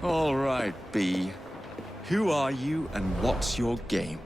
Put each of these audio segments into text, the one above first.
All right, B. Who are you and what's your game?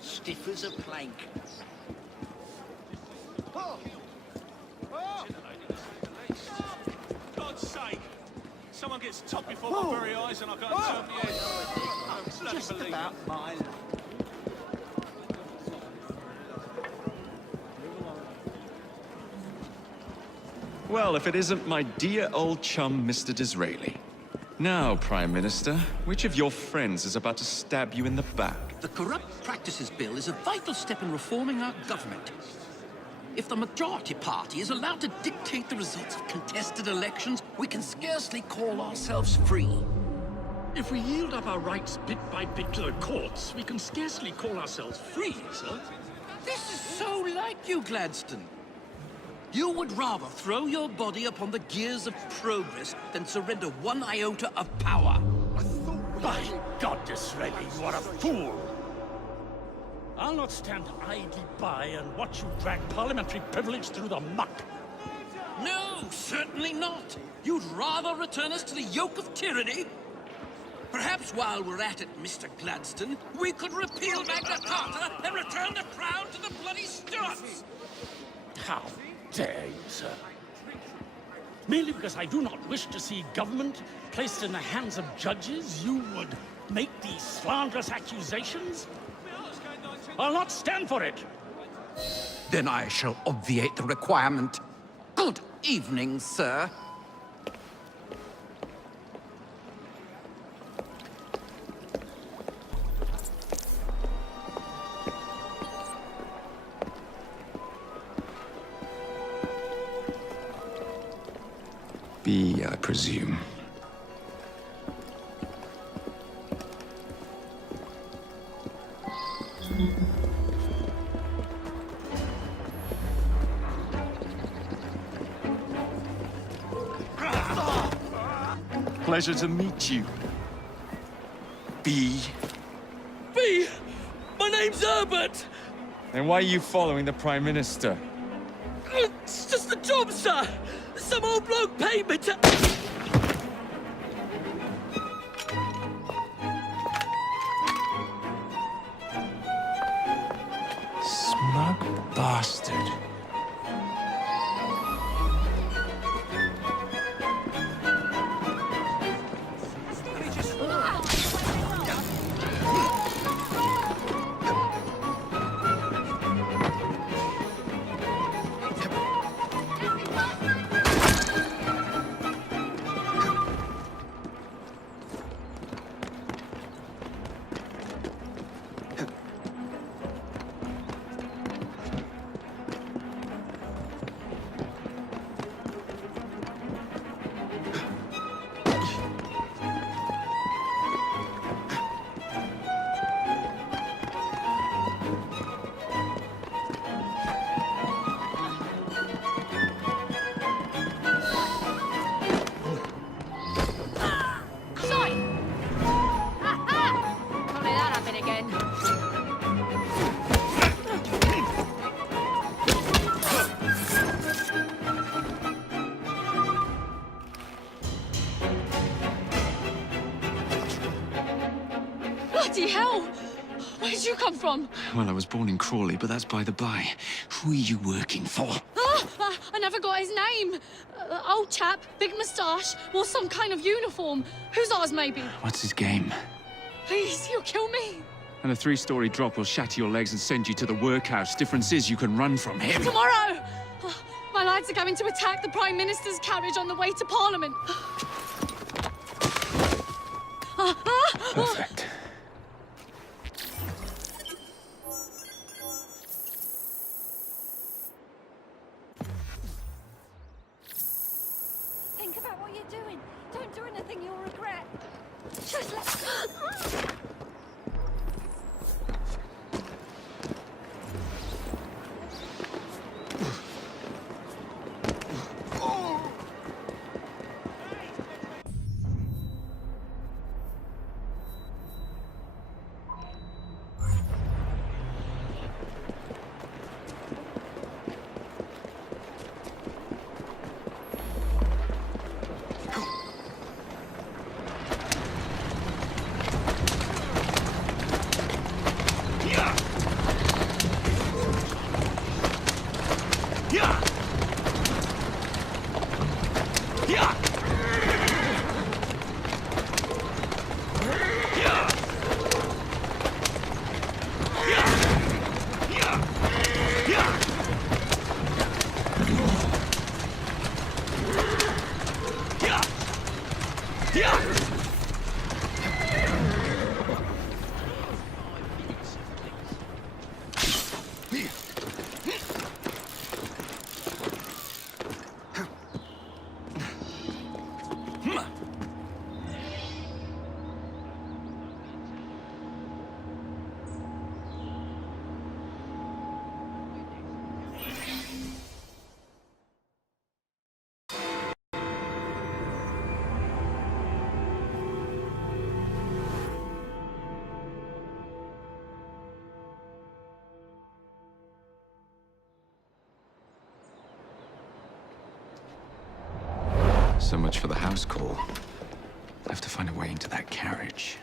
Stiff as a plank. God's sake! Someone gets topped before my very eyes and I can't turn my head. I don't bloody Just believe about it. my luck. Well, if it isn't my dear old chum, Mr. Disraeli. Now, Prime Minister, which of your friends is about to stab you in the back? The Corrupt Practices Bill is a vital step in reforming our government. If the majority party is allowed to dictate the results of contested elections, we can scarcely call ourselves free. If we yield up our rights bit by bit to the courts, we can scarcely call ourselves free, sir. This is so like you, Gladstone. You would rather throw your body upon the gears of progress than surrender one iota of power. By God, Disraeli, you are a fool! I'll not stand idly by and watch you drag parliamentary privilege through the muck. No, certainly not. You'd rather return us to the yoke of tyranny? Perhaps while we're at it, Mr. Gladstone, we could repeal Magna Carta and return the crown to the bloody Stuarts! How dare you, sir? Merely because I do not wish to see government placed in the hands of judges, you would make these slanderous accusations? I'll not stand for it! Then I shall obviate the requirement. Good evening, sir. B, I presume. Pleasure to meet you. B. B! My name's Herbert! Then why are you following the Prime Minister? It's just a job, sir! Some old bloke paid me to... Smug bastard. Bloody hell! Where did you come from? Well, I was born in Crawley, but that's by the by. Who are you working for? I never got his name. Old chap, big moustache, wore some kind of uniform. Who's ours, maybe? What's his game? Please, you'll kill me. And a 3-story drop will shatter your legs and send you to the workhouse. Difference is you can run from him. Tomorrow! My lads are going to attack the Prime Minister's carriage on the way to Parliament. Perfect. Think about what you're doing. Don't do anything you'll regret. Just let... So much for the house call. I have to find a way into that carriage.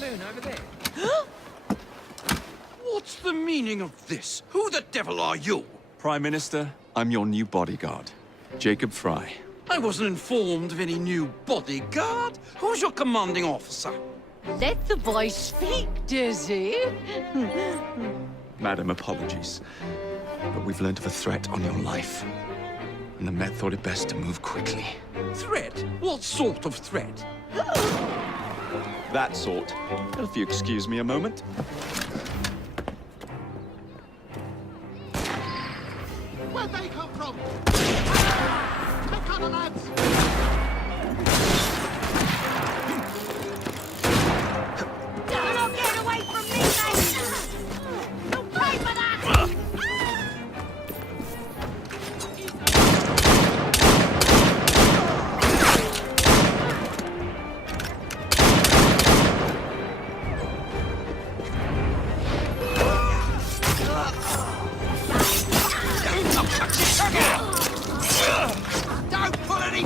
that moon over there? What's the meaning of this? Who the devil are you? Prime Minister, I'm your new bodyguard, Jacob Fry. I wasn't informed of any new bodyguard. Who's your commanding officer? Let the boy speak, Dizzy. Madam, apologies. But we've learned of a threat on your life. And the Met thought it best to move quickly. Threat? What sort of threat? That sort. If you excuse me a moment. Where'd they come from? Take cover, lads! Do not get away from me, mate! Don't pay for that! Don't pull any...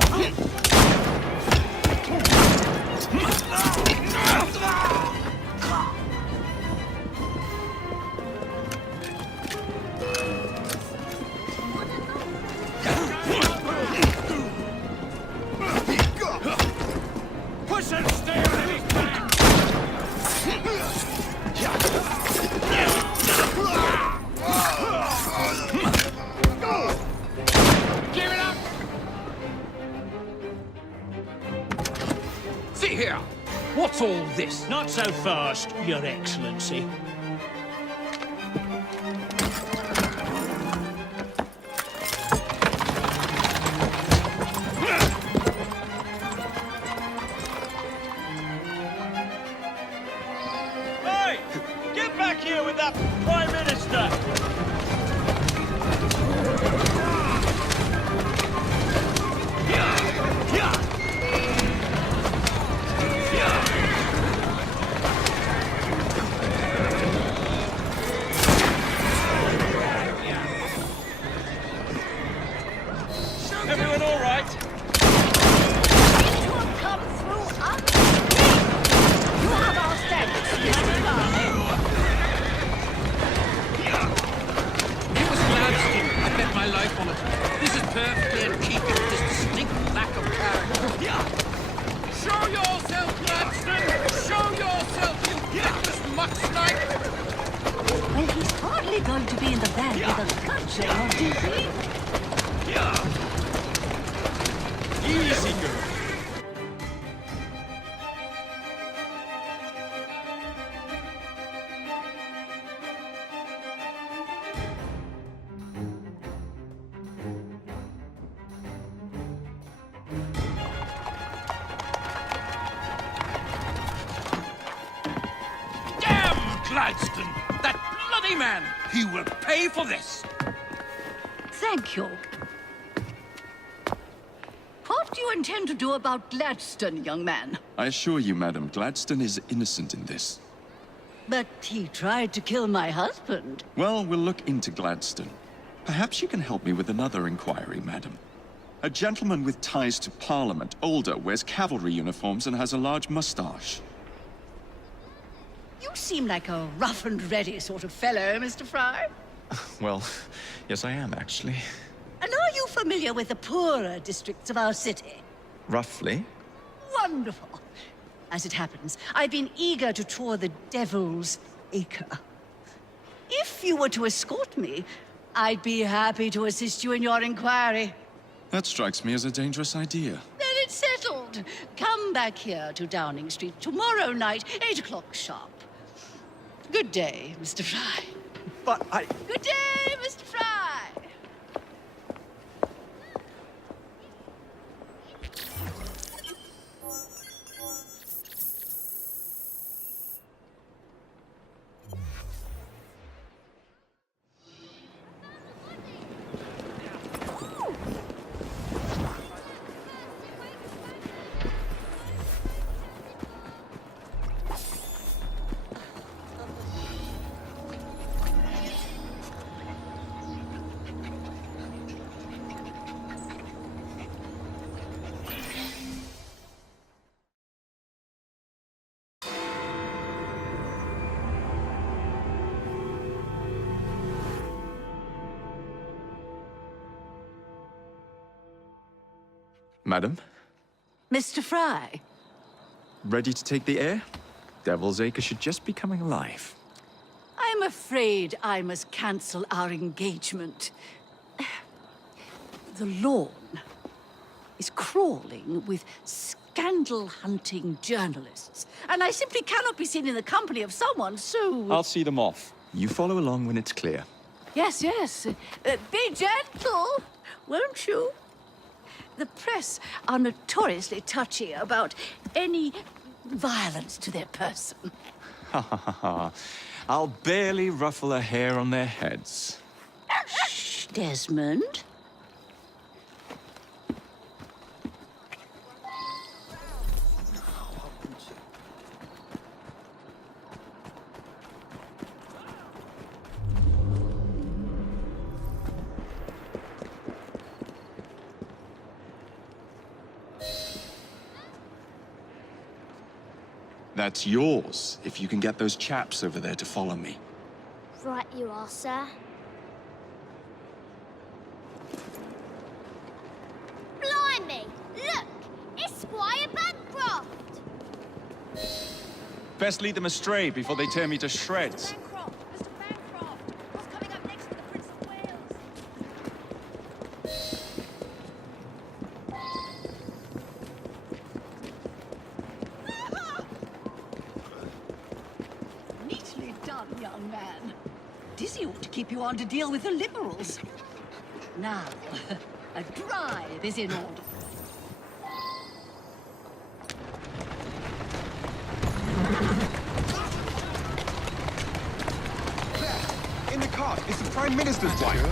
Push and stay on his back! Give it up! See here! What's all this? Not so fast, Your Excellency. Hey! Get back here with that Prime Minister! Everyone all right? You have come through unscathed! You have our thanks, Mr. Fry. It was Gladstone. I bet my life on it. This is perfectly in keeping with this distinct lack of character. Show yourself, Gladstone! Show yourself, you reckless mucksnake! Well, he's hardly going to be in the van with a gudgeon, Dizzy. Easy, girl. Damn Gladstone! That bloody man! He will pay for this! Thank you. What do you intend to do about Gladstone, young man? I assure you, Madam, Gladstone is innocent in this. But he tried to kill my husband. Well, we'll look into Gladstone. Perhaps you can help me with another inquiry, Madam. A gentleman with ties to Parliament, older, wears cavalry uniforms and has a large mustache. You seem like a rough and ready sort of fellow, Mr. Fry. Well, yes I am, actually. And are you familiar with the poorer districts of our city? Roughly. Wonderful. As it happens, I've been eager to tour the Devil's Acre. If you were to escort me, I'd be happy to assist you in your inquiry. That strikes me as a dangerous idea. Then it's settled. Come back here to Downing Street tomorrow night, 8 o'clock sharp. Good day, Mr. Fry. But I... Good day, Mr. Fry. Madam, Mr. Fry, ready to take the air? Devil's Acre should just be coming alive. I'm afraid I must cancel our engagement. The lawn is crawling with scandal-hunting journalists, and I simply cannot be seen in the company of someone so... I'll see them off. You follow along when it's clear. Yes, yes. Be gentle, won't you? The press are notoriously touchy about any violence to their person. Ha ha ha ha. I'll barely ruffle a hair on their heads. Shh, Desmond. That's yours, if you can get those chaps over there to follow me. Right you are, sir. Blimey! Look! It's Squire Bancroft! Best lead them astray before they tear me to shreds. Bancroft! Mr. Bancroft! What's coming up next for the Prince of Wales? Neatly done, young man. Dizzy ought to keep you on to deal with the Liberals. Now, a drive is in order. In the cart, it's the Prime Minister's wife.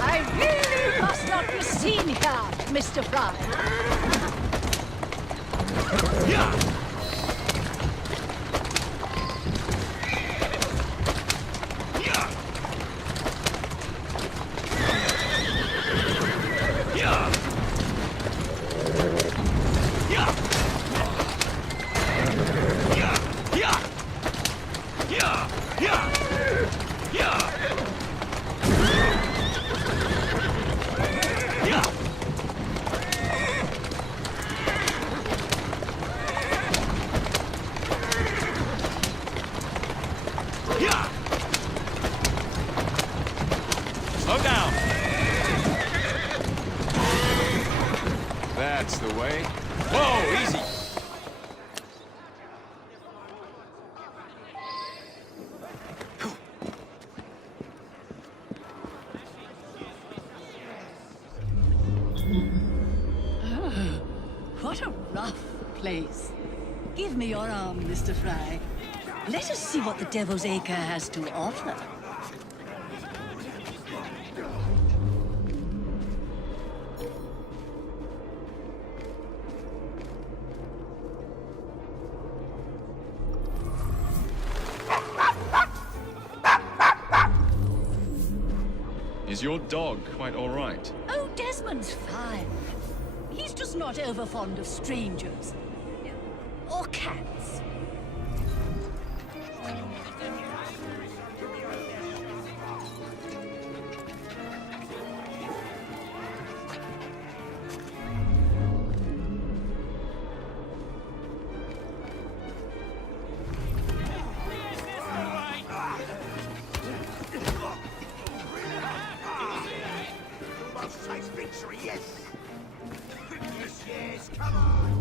I really must not be seen here, Mr. Fry. Slow down. That's the way. Whoa, easy. What a rough place. Give me your arm, Mr. Fry. Let us see what the Devil's Acre has to offer. Is your dog quite all right? Oh, Desmond's fine. He's just not over fond of strangers. Or cats. Victory, yes! Yes, yes, come on!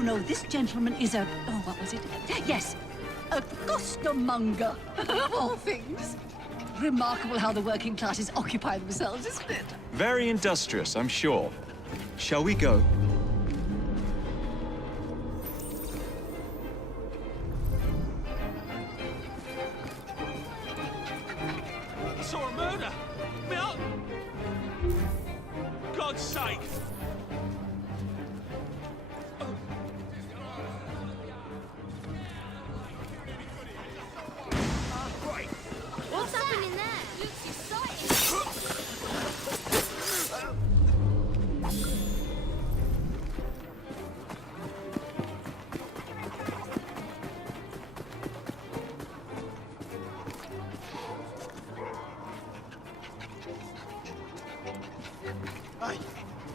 you know, this gentleman is a... Oh, what was it? Yes, a costermonger, of all things. Remarkable how the working classes occupy themselves, isn't it? Very industrious, I'm sure. Shall we go? I saw a murder. Milk! God's sake! What's happening there? Looks exciting. Hey!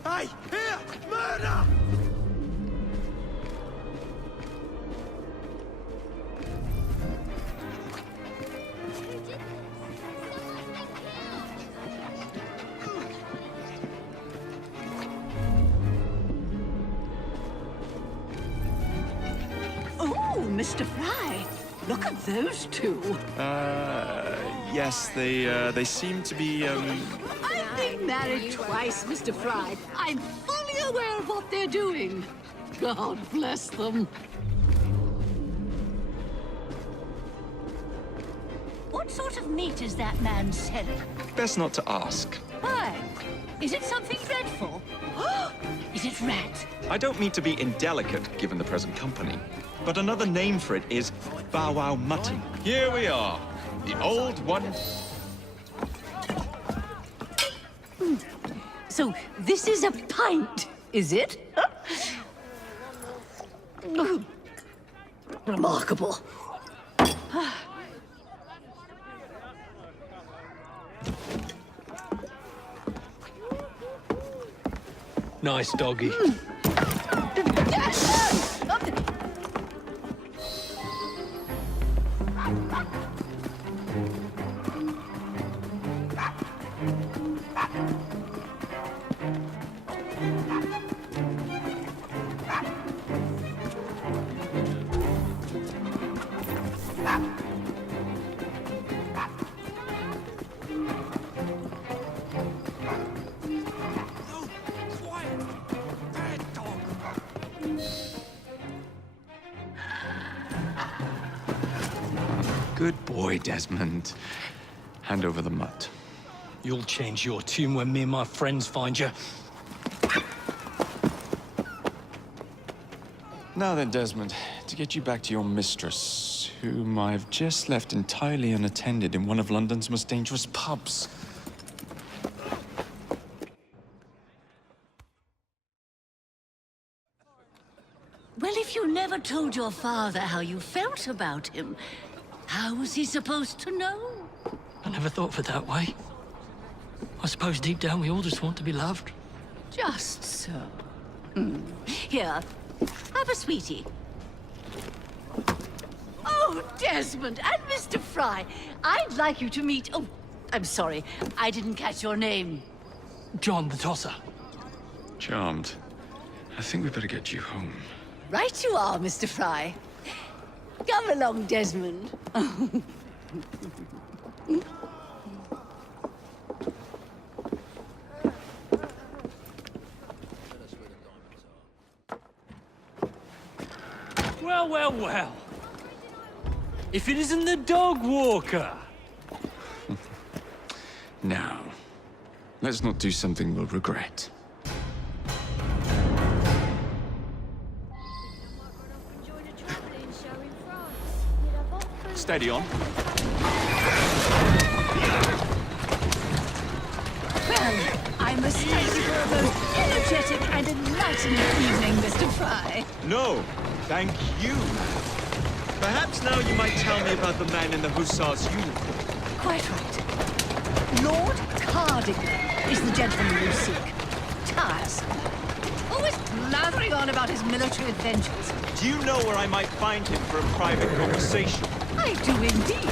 Hey! Here! Murder! Oh, Mr. Fry, look at those two. Yes, they seem to be, I've been married twice, Mr. Fry. I'm fully aware of what they're doing. God bless them. What sort of meat is that man selling? best not to ask. Why? Is it something dreadful? Is it rat? I don't mean to be indelicate, given the present company, but another name for it is bow wow mutton. Here we are, the old one. So this is a pint, is it? Remarkable. Nice doggy. Good boy, Desmond. Hand over the mutt. You'll change your tune when me and my friends find you. Now then, Desmond, to get you back to your mistress, whom I've just left entirely unattended in one of London's most dangerous pubs. Well, if you never told your father how you felt about him, how was he supposed to know? I never thought of it that way. I suppose deep down we all just want to be loved. Just so. Here, have a sweetie. Oh, Desmond and Mr. Fry, I'd like you to meet... Oh, I'm sorry, I didn't catch your name. John the Tosser. Charmed. I think we better get you home. Right you are, Mr. Fry. Come along, Desmond. Well, well, well. If it isn't the dog walker. Now, let's not do something we'll regret. Steady on. Well, I must thank you for a most energetic and enlightening evening, Mr. Fry. No, thank you. Perhaps now you might tell me about the man in the hussar's uniform. Quite right. Lord Cardigan is the gentleman you seek. Tiresome. Always blathering on about his military adventures. Do you know where I might find him for a private conversation? I do indeed.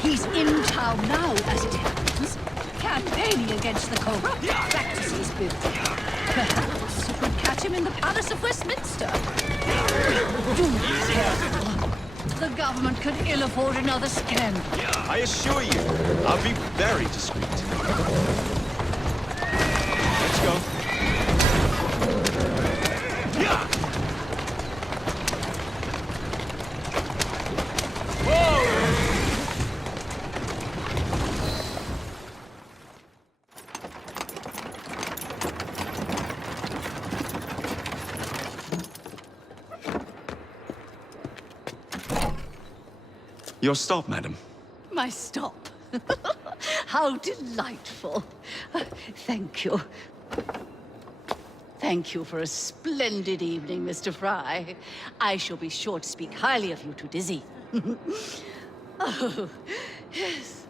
He's in town now, as it happens, campaigning against the corrupt practices building. Perhaps you could catch him him in the Palace of Westminster. Do be careful. The government could ill afford another scandal. I assure you, I'll be very discreet. Let's go. Your stop, madam. My stop. How delightful. Thank you. Thank you for a splendid evening, Mr. Fry. I shall be sure to speak highly of you to Dizzy. Oh, yes.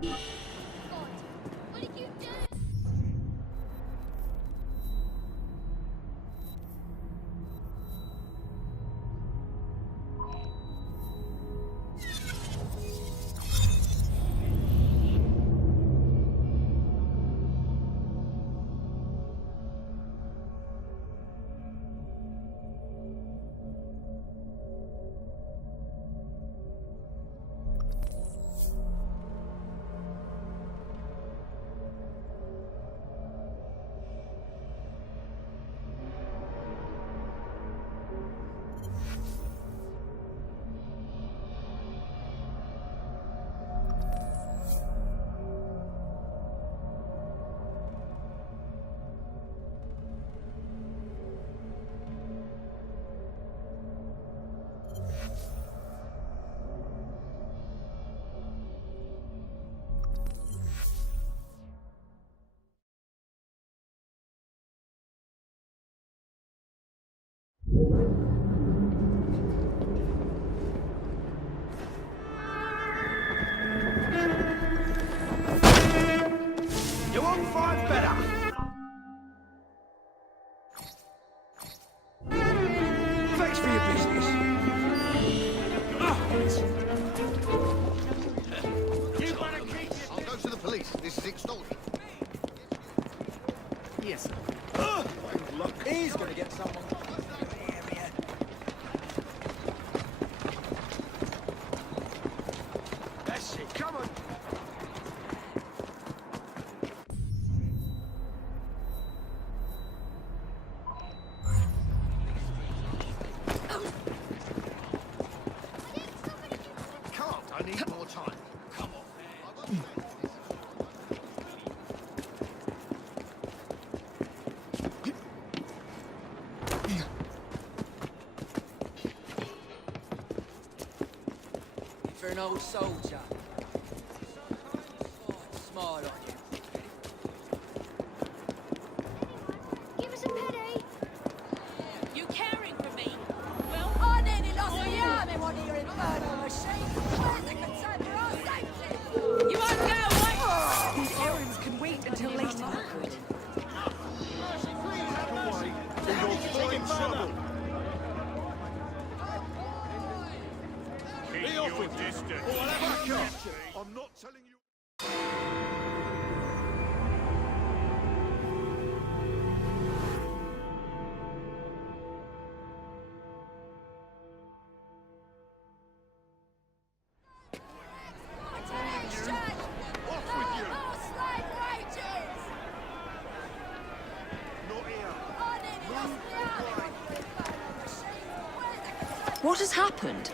What did you do? You won't find better. Thanks for your business. You gotta keep it. I'll go to the police. This is extortion. Yes, sir. Look, he's gonna get someone. That's it. Come on. Can't. I need more time. Come on. For an old soldier. Smile on you. Give us a penny. You caring for me? Well, I nearly lost my arm in one of your infernal machines. Where's the concern for our safety? you won't go away. These errands can wait until later, Margaret. Keep your distance. I'm not telling you. Off with you. More slave wages! Not here. I nearly lost my arm in one of your infernal machines. Where's the concern? What has happened?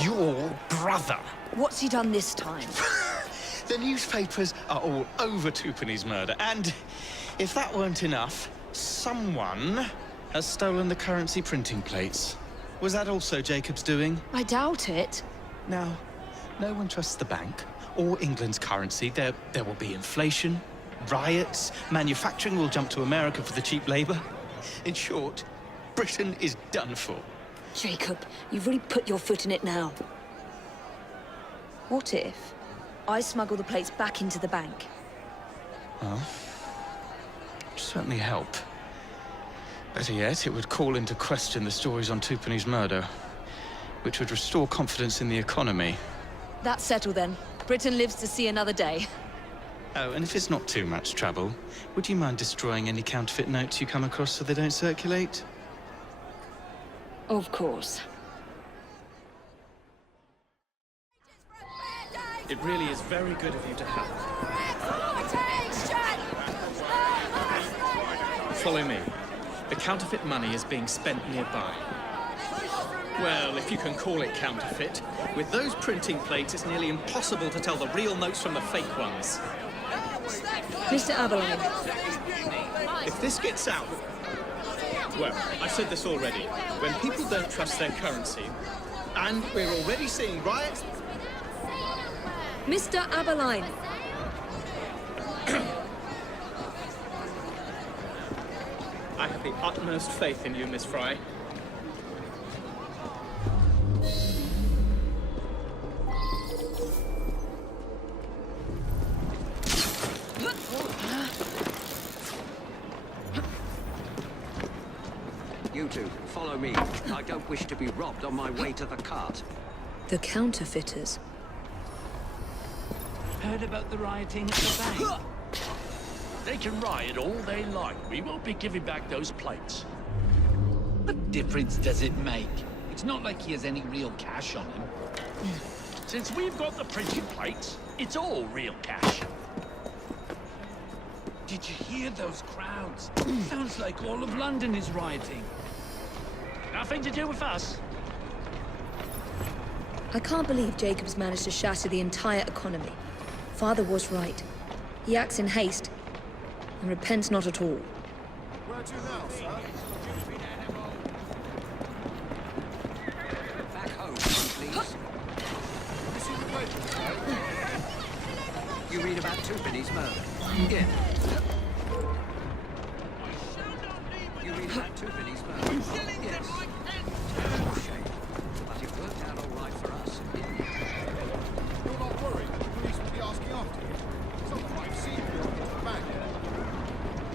Your brother. What's he done this time? The newspapers are all over Twopenny's murder, and if that weren't enough, someone has stolen the currency printing plates. Was that also Jacob's doing? I doubt it. Now, no one trusts the bank or England's currency. There will be inflation, riots, manufacturing will jump to America for the cheap labor. In short, Britain is done for. Jacob, you've really put your foot in it now. What if I smuggle the plates back into the bank? Well, it'd certainly help. Better yet, it would call into question the stories on Tupani's murder, which would restore confidence in the economy. That's settled then. Britain lives to see another day. Oh, and if it's not too much trouble, would you mind destroying any counterfeit notes you come across so they don't circulate? Of course. It really is very good of you to help. Follow me. The counterfeit money is being spent nearby. Well, if you can call it counterfeit. With those printing plates, it's nearly impossible to tell the real notes from the fake ones. Mr. Aberline. If this gets out... Well, I've said this already. When people don't trust their currency, and we're already seeing riots... Mr. Aberline. I have the utmost faith in you, Miss Fry. You two, follow me. I don't wish to be robbed on my way to the cart. The counterfeiters. Heard about the rioting at the bank? They can riot all they like. We won't be giving back those plates. What difference does it make? It's not like he has any real cash on him. Since we've got the printed plates, it's all real cash. Did you hear those crowds? Sounds like all of London is rioting. Nothing to do with us. I can't believe Jacob's managed to shatter the entire economy. Father was right. He acts in haste and repents not at all. Where to now, sir? Back home, please. You read about Tupani's murder? Yeah. You read about Tupani's murder? Yes. Terrible shame. But it worked out all right for us, didn't it? You're not worried that the police will be asking after you? Someone might have seen you walking to the bank.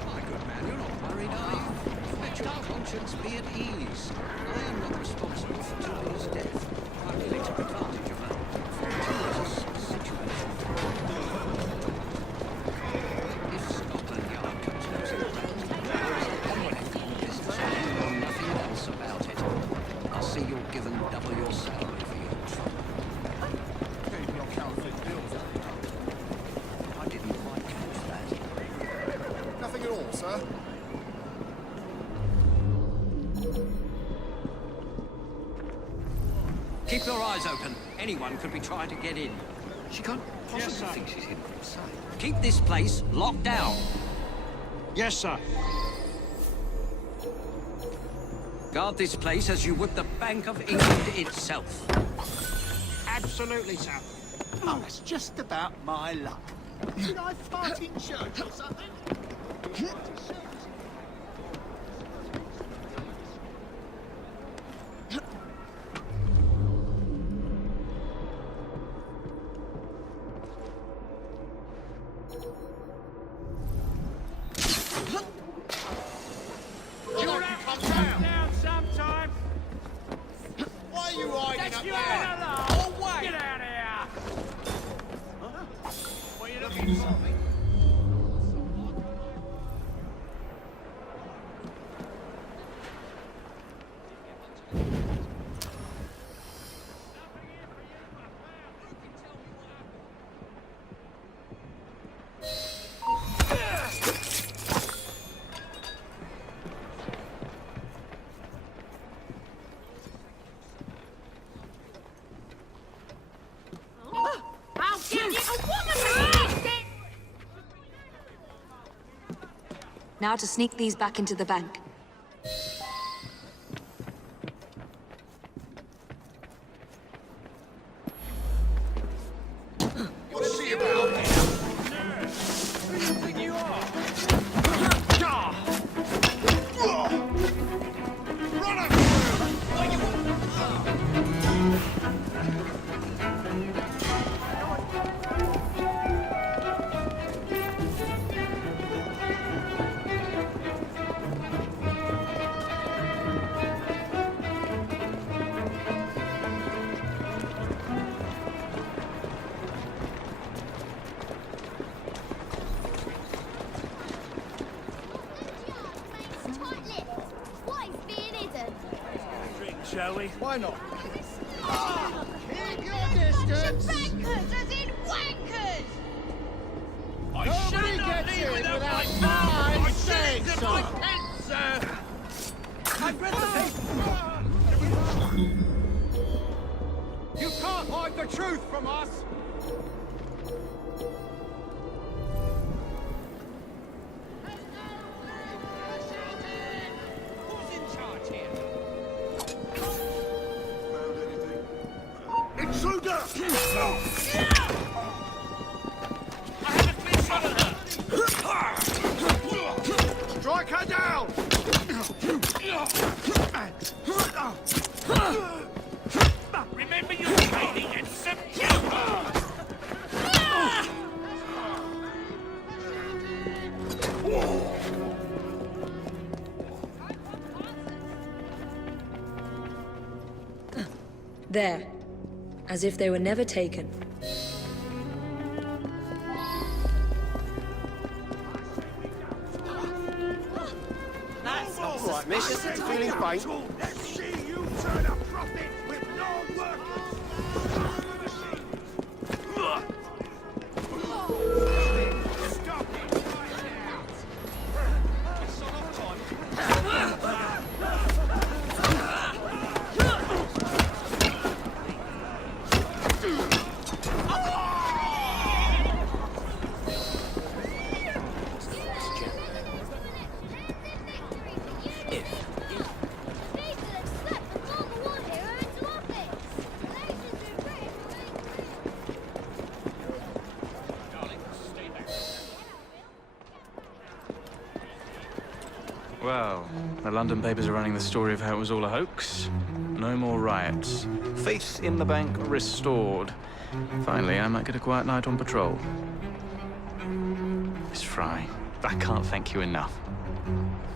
My good man, you're not worried, are you? Let your conscience be at ease. I am not responsible for Tupani's death. I merely took advantage of a fortuitous situation. If Scotland Yard comes nosing around, there is a permanent business and you know nothing else about it. I'll see you're given double your salary for your trouble. Gave your counterfeit bills every time. I didn't quite catch that. Nothing at all, sir. Keep your eyes open. Anyone could be trying to get in. She can't possibly think she's hidden from sight. Keep this place locked down. Yes, sir. Guard this place as you would the Bank of England itself. Absolutely, sir. Oh, that's just about my luck. Did I fart in church or something? Down sometime. Why are you hiding up You there? ain't allowed. Oh, wait! Get out of here. What are you looking for? Now to sneak these back into the bank. What's she about? Who do you think you are? Run up! shall we? Why not? Keep your distance! Bankers, as in wankers! Nobody gets in without my saying so! I've read the You can't hide the truth from us! Who's in charge here? Intruder! I have a clear shot at her! Strike her down! Remember your training and subdue her! There. As if they were never taken. Right, miss, feeling faint? Let's see you turn a profit with no workers! Stop it right now! Son of time! Well, the London papers are running the story of how it was all a hoax. No more riots. Faith in the bank restored. Finally, I might get a quiet night on patrol. Miss Fry, I can't thank you enough.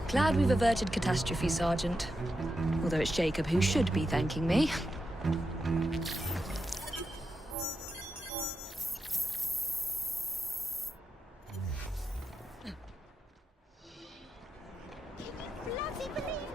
Glad we've averted catastrophe, Sergeant. Although it's Jacob who should be thanking me. Bloody believe